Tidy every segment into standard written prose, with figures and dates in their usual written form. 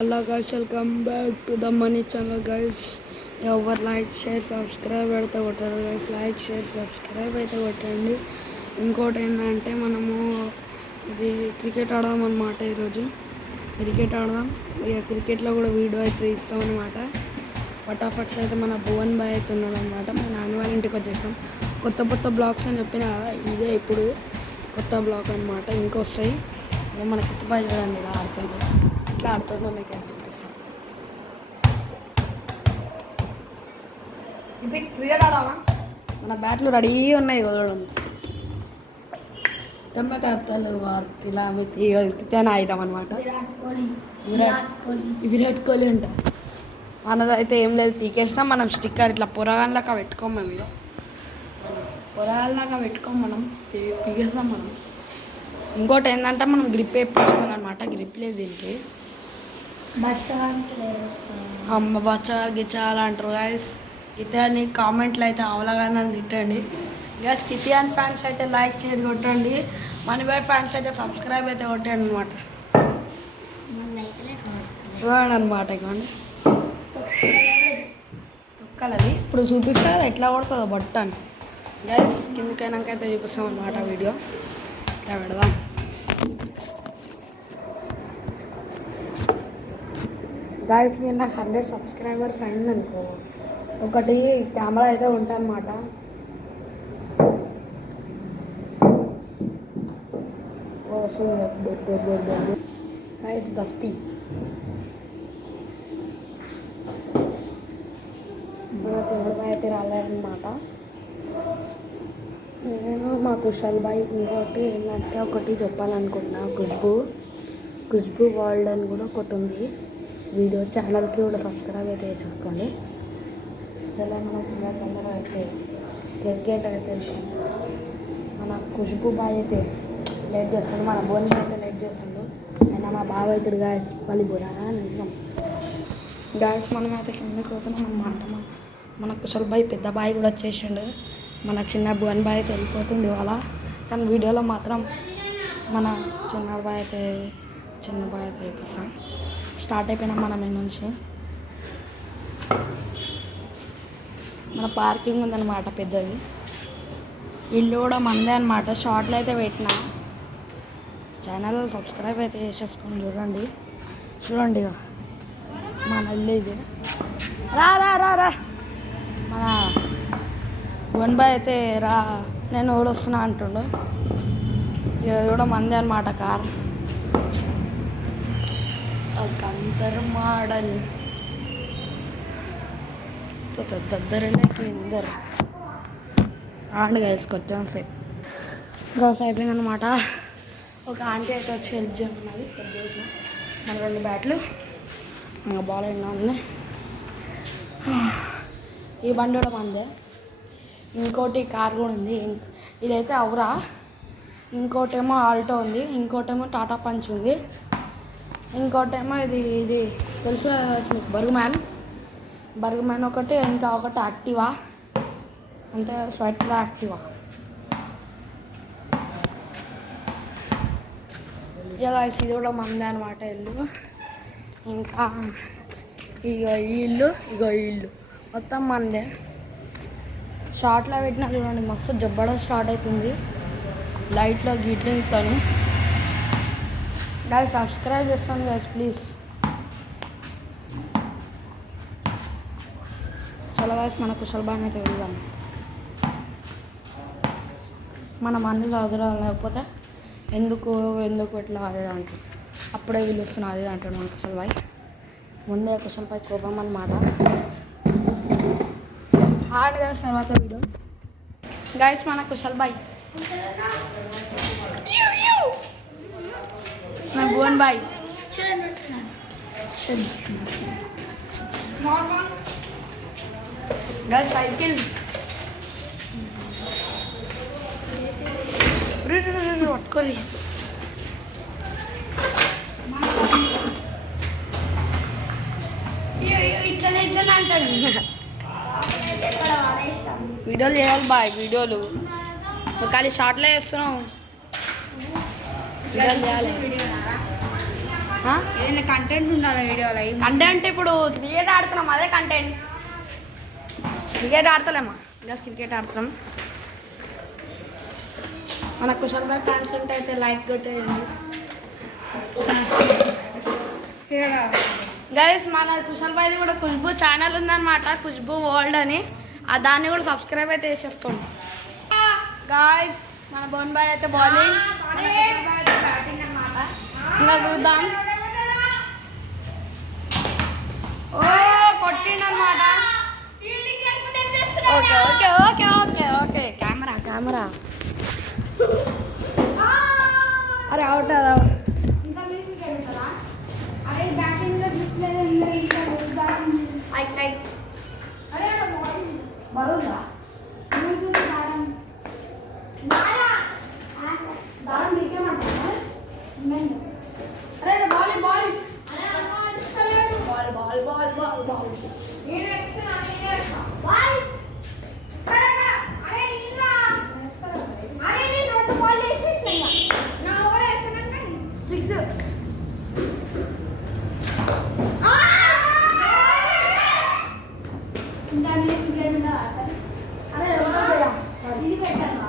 Hello guys, welcome back to the Money Channel guys. Over like, share, subscribe అయితే కొట్టారు guys. Like, share, subscribe అయితే కొట్టండి. ఇంకోటి ఏంటంటే మనము ఇది క్రికెట్ ఆడదాం అన్నమాట. ఈరోజు క్రికెట్ ఆడదాం. ఇక క్రికెట్లో కూడా వీడియో అయితే ఇస్తాం అనమాట. ఫటాఫట్స్ అయితే మన భువన్ బాయ్ అయితే ఉన్నాడు అనమాట. మన నాన్న వాళ్ళ ఇంటికి వచ్చేసాం. కొత్త బ్లాగ్స్ అని చెప్పిన కదా, ఇదే ఇప్పుడు కొత్త బ్లాగ్ అనమాట. ఇంకొస్తాయి మన కొత్త బాయ్ చూడండి ఇలా ఆడుతుంది. ఇట్లా ఆడుతుందో మీకు ఎంత చూపిస్తాం. ఇది క్రికెట్ ఆడామా, మన బ్యాట్లు రెడీ ఉన్నాయి చూడండి. తెమ్మకత్తలు ఇలా తిని ఆయిదాం అనమాట. విరాట్ కోహ్లీ అంట. మనదైతే ఏం లేదు, పీకేసినా మనం స్టిక్కర్ ఇట్లా పొరగాన్లాగా పెట్టుకోం. మేము ఇక పొరగాన్లాగా పెట్టుకోం, మనం పీకేస్తాం మనం. ఇంకోటి ఏంటంటే మనం గ్రిప్ వేయించుకోవాలన్నమాట. గ్రిప్ లేదు దీనికి. అమ్మ బచ్చగా గిచ్చాలి అంటారు గాయస్. ఇతని కామెంట్లు అయితే అవలాగానే తిట్టండి గ్యాస్. కితియాన్ ఫ్యాన్స్ అయితే లైక్ షేర్ కొట్టండి. మనీబాయ్ ఫ్యాన్స్ అయితే సబ్స్క్రైబ్ అయితే కొట్టండి అనమాట. చూడండి అనమాట. ఇవ్వండి తొక్కలది ఇప్పుడు చూపిస్తా ఎట్లా కొడుతుందో బట్టని గ్యాస్. కిందకైనాక అయితే చూపిస్తాం అనమాట. వీడియో ఇట్లా పెడదాం. గాయస్ మీరు నాకు 100 సబ్స్క్రైబర్స్ అయింది అనుకో, ఒకటి కెమెరా అయితే ఉంటాయన్నమాట. గాయస్ దస్తీ మన చివరి బాయ్ అయితే రాలేరనమాట. నేను మా కుషల్ బాయ్. ఇంకోటి ఏంటంటే ఒకటి చెప్పాలనుకుంటున్నా, ఖుష్బూ వరల్డ్ అని కూడా ఒకటి ఉంది వీడియో. ఛానల్కి కూడా సబ్స్క్రైబ్ అయితే చేసుకోండి. చాలా మనం తొందరగా అయితే క్రికెట్ అయితే మన ఖుష్బూ బాయ్ అయితే లేట్ చేస్తుండు, మన బోన్ బాయ్ అయితే లేట్ చేస్తుండు. అయినా మా బావ అవుతాడు గాయస్. పల్లి బోరానా నిజం గాయస్. మనం అయితే కిందకి పోతున్నాం అన్నమాట. మన కుశల్ బాయ్ పెద్ద బాయ్ కూడా వచ్చేసిండు. మన చిన్న బోన్ బాయ్ అయితే వెళ్ళిపోతుంది ఇవాళ. కానీ వీడియోలో మాత్రం మన చిన్న బాయ్ అయితే చూపిస్తాం. స్టార్ట్ అయిపోయినాం మనం ఈ నుంచి. మన పార్కింగ్ ఉందన్నమాట పెద్దది. ఇల్లు కూడా మందే అనమాట. షార్ట్లు అయితే పెట్టినా. ఛానల్ సబ్స్క్రైబ్ అయితే చేసేసుకొని చూడండి ఇక మన ఇల్లు ఇది. రా రా రా రా మన వన్ బాయ్ అయితే రా, నేను కూడా వస్తున్నా అంటుండు. ఇక కూడా మందే అనమాట కార్. కందర్ మోడల్ దగ్గరలోకి ఇందరు ఆండి వేసుకొచ్చాం. సేపు గౌస్ అయిపోయిందనమాట. ఒక ఆంటీ అయితే వచ్చి హెల్ప్ చేస్తున్నది. హెల్ప్ చేసిన మన 2 బ్యాట్లు ఇంకా బాల్ అయినా ఉంది. ఈ బండి కూడా మందే. ఇంకోటి కార్ కూడా ఉంది. ఇదైతే ఔరా. ఇంకోటేమో ఆల్టో ఉంది. ఇంకోటేమో టాటా పంచ్ ఉంది. ఇంకోటేమో ఇది తెలుసు మీకు బర్గ్మ్యాన్ ఒకటి, ఇంకా ఒకటి యాక్టివా, అంటే స్వెటర్ యాక్టివా. ఇక ఇది కూడా మందే అనమాట ఇల్లు. ఇంకా ఈ ఇల్లు మొత్తం మందే. షార్ట్లో పెట్టినా చూడండి, మస్తు జబ్బడ స్టార్ట్ అవుతుంది. లైట్లో గీట్లింగ్తో గాయస్. సబ్స్క్రైబ్ చేస్తాను గాయస్ ప్లీజ్. చాలా గాయస్ మన కుశల్ బాగా అయితే వెళ్దాం. మనం అన్ని చదువురాలి, లేకపోతే ఎందుకు ఎట్లా అదే అంటారు. అప్పుడే పిలుస్తున్నా అదే అంటాడు మన కుశల్ బాయ్. ముందే కుశల్ బాయ్ కోపం అన్నమాట. Hard guys. తర్వాత వీడియో గాయస్ మన కుశల్ బాయ్ నా భువన్ బాయ్ గాయస్ సైకిల్ పట్టుకోవాలి. ఇట్లా అంటాడు. వీడియోలు చేయాలి బాయ్. వీడియోలు ఖాళీ షార్ట్లో చేస్తున్నావు. వీడియోలు చేయాలి. ఏదైనా కంటెంట్ ఉండాలి వీడియోలో. కంటెంట్ ఇప్పుడు క్రికెట్ ఆడుతున్నాం, అదే కంటెంట్. క్రికెట్ ఆడతలేమా, జస్ట్ క్రికెట్ ఆడుతున్నాం. మన కుషల్ భాయ్ ఫ్యాన్స్ ఉంటే అయితే లైక్ కొట్టేయండి గైస్. మన కుషల్ భాయ్ది కూడా ఖుష్బూ ఛానల్ ఉందన్నమాట, ఖుష్బూ వరల్డ్ అని. దాన్ని కూడా సబ్స్క్రైబ్ అయితే చేసేసుకోండి గాయస్. మన బోన్ బాయ్ అయితే బౌలింగ్, బ్యాటింగ్ అన్నమాట. ఇంకా చూద్దాం. ఓ కొట్టిండన్నమాట. Okay okay okay okay okay camera camera. అరే అవుట్ అది అవుట్. బాగుందా దారం మీకేమంటారా? అరే ball ball ball ball ball ball ball six. ఇది పెట్టాను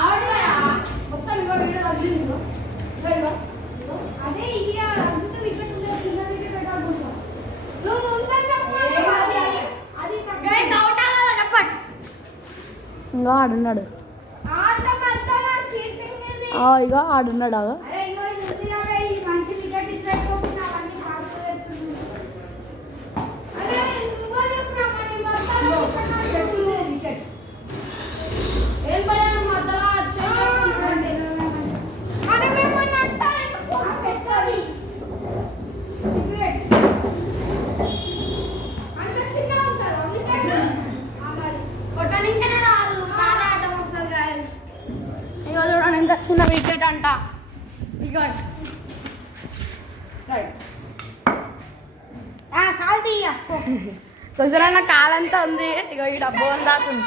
ఆవిడ మొత్తం ఇంకో వీడియో తగ్గింది. అదే అంత వికెట్ ఉండదు, చిన్న వికెట్ పెట్టాలనుకుంటా. ఇంకా ఆడున్నాడు, ఇక ఆడున్నాడు. ఎంత చిన్న వికెట్ అంట. సుశలన్న కాలంతా ఉంది. ఇక ఈ డబ్బు అని రాస్తుంది.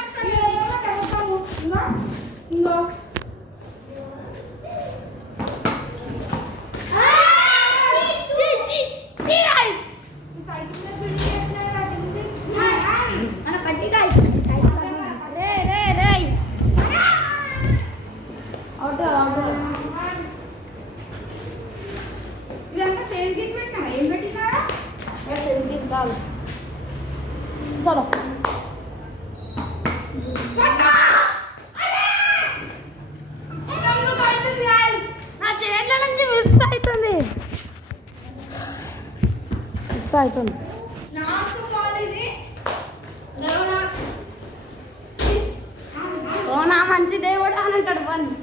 చలో నా చేతుల నుంచి మిస్ అవుతుంది. ఓ నా మంచి దేవుడు అని అంటాడు. బంద్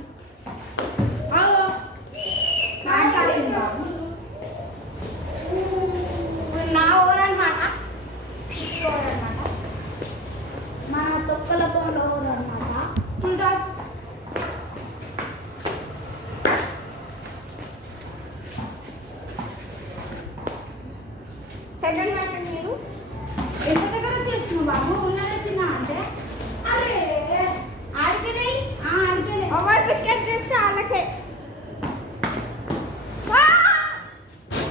నా ఓవర్ అన్నమాట. మన తొక్కల బోర్డు ఓవర్ అన్నమాట. సెకండ్ బ్యాటర్ మీరు ఎంత దగ్గర చేస్తున్నావు బాబు? ఉన్నదే చిన్న అంటే అరే ఆడికెళ్ళి ఓవర్ వికెట్ చేస్తే వాళ్ళకే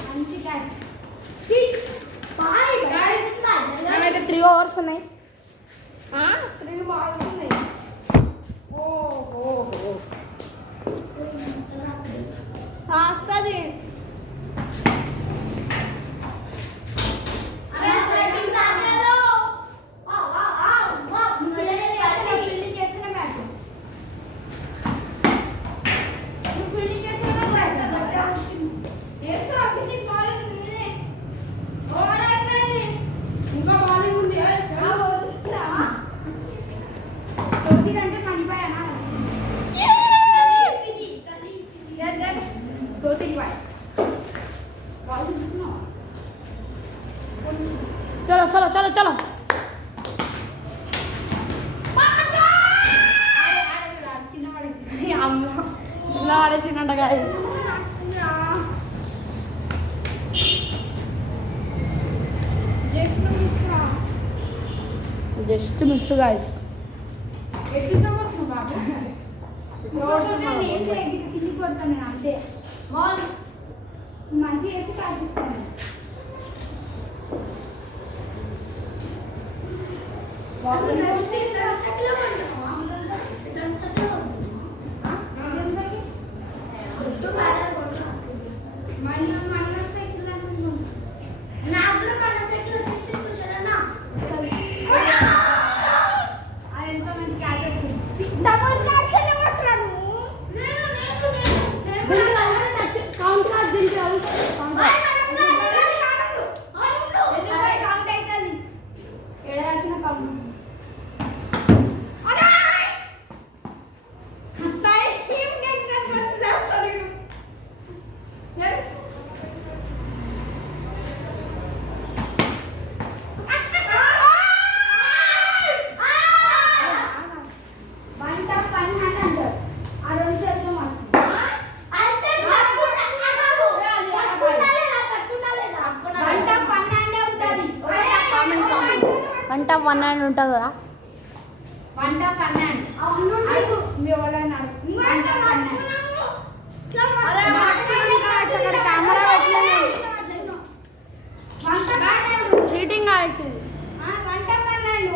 మంచి క్యాచ్. మనకి 3 ఓవర్స్ ఉన్నాయి, 3 బాల్స్ ఉన్నాయి. ఓహో వస్తుంది. चलो चलो चलो चलो ఆడేసిండ గాయస్. Just miss guys. అంతే మంచి చేసి ప్రార్థిస్తాను. వంట 12 ఉంటుంది కదా. వంట 12 మీ వాళ్ళని చీటింగ్ కాల్సింది. వంట 12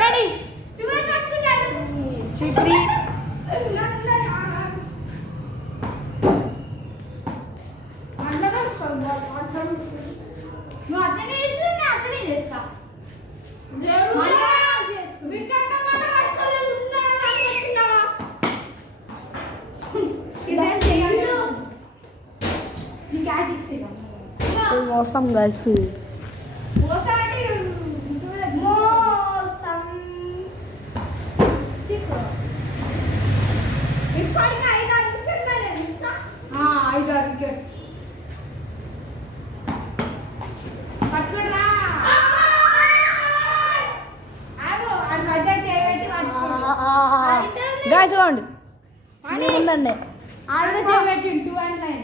రెడీ 12 పట్టుకుంటాడు. చిట్రి నువ్వు అట్లనే చేస్తూ నేను అట్లనే చేస్తా. మోసం కలిసి ఇప్పటికి 5 వికెట్ పట్టుకురా. చూడండి ఉందండి. ఆడ చేయబెట్టి 2 and 9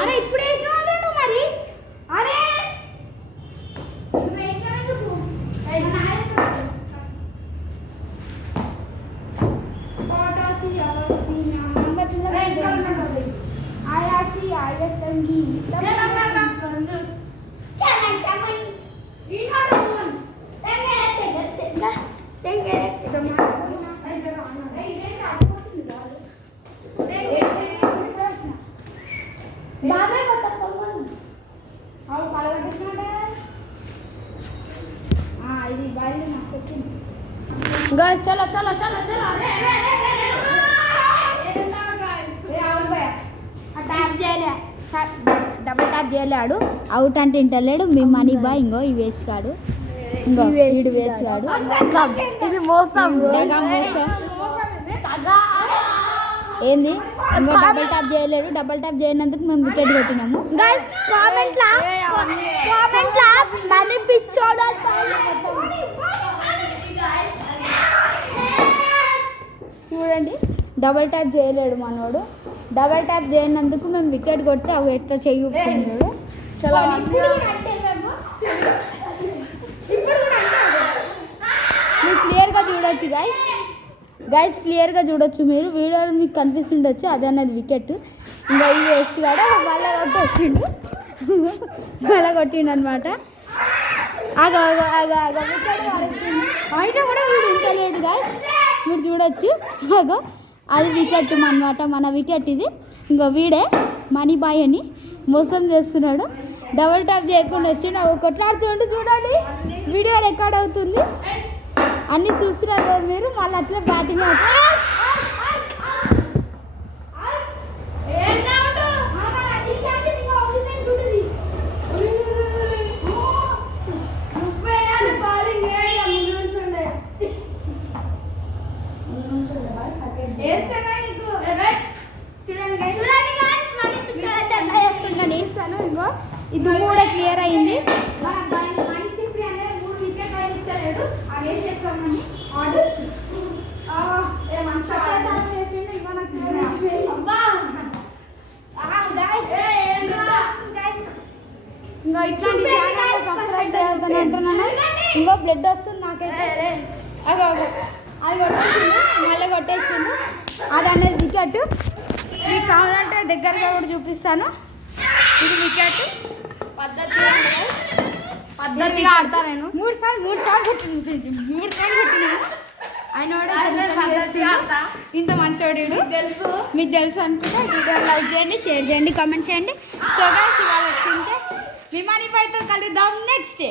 అరే ఇప్పుడు వేసినావు మరి. అరే నువ్వు వేసినావు ఎందుకు? ఇది బాడీ నాకు వచ్చింది. గైస్ చలో చలో చలో చలో. డబుల్ ట్యాప్ చేయలేడు. అవుట్ అంటే ఇంటలేడు. మీ మనీ బాయ్ ఇంకో ఈ వేస్ట్ కాడు. ఇంకో వీడు వేస్ట్ కాడు. ఇది మోసం. మోసం ఏంది? ఇంకో డబుల్ ట్యాప్ చేయలేడు. డబుల్ ట్యాప్ చేయనందుకు మేము వికెట్ కొట్టినాము. గైస్ కామెంట్ లా మనీ పిచ్చోడు చూడండి. డబుల్ ట్యాప్ చేయలేడు మనోడు. డబుల్ ట్యాప్ చేయనందుకు మేము వికెట్ కొడితే అవి ఎట్లా చేయగలుగుతున్నాడు. చాలా మీరు క్లియర్గా చూడొచ్చు గైస్ క్లియర్గా చూడొచ్చు. మీరు వీడియోలో మీకు కనిపిస్తుండొచ్చు. అదే అన్నది వికెట్. ఇంకా ఈ వేస్ట్ కాడ మళ్ళీ కొట్టొచ్చిండు. మళ్ళీ కొట్టిండు అనమాట. అయినా కూడా వీడు ఇంటలేడు గైస్. మీరు చూడొచ్చు. అగో అది వికెట్ అనమాట. మన వికెట్ ఇది. ఇంకో వీడే మనీ బాయ్ అని మోసం చేస్తున్నాడు. డబుల్ ట్యాప్ చేయకుండా వచ్చి నాకు కొట్లాడుతుంటే చూడండి. వీడియో రికార్డ్ అవుతుంది. అన్నీ చూస్తున్నారు మీరు. మళ్ళీ అట్లా బ్యాటింగ్ ఇంకో ఇది కూడా క్లియర్ అయింది. మంచి ఇంకో బ్లడ్ వస్తుంది నాకైతే. అగో అగో అది కొట్టేసిండు, మళ్ళీ కొట్టేసిండు. అది అనేది వికెట్. మీకు కావాలంటే దగ్గరగా కూడా చూపిస్తాను. ఇది వికెట్. పద్ధతిగా ఆడతా నేను. మూడు సార్లు కొట్టినాను. ఆయన ఇంత మంచోడు తెలుసు, మీకు తెలుసు అనుకుంటే వీడియో లైక్ చేయండి, షేర్ చేయండి, కామెంట్ చేయండి. సో గైస్ ఇవాళ తింటే మీ మనీ పైతో కలుద్దాం నెక్స్ట్ డే.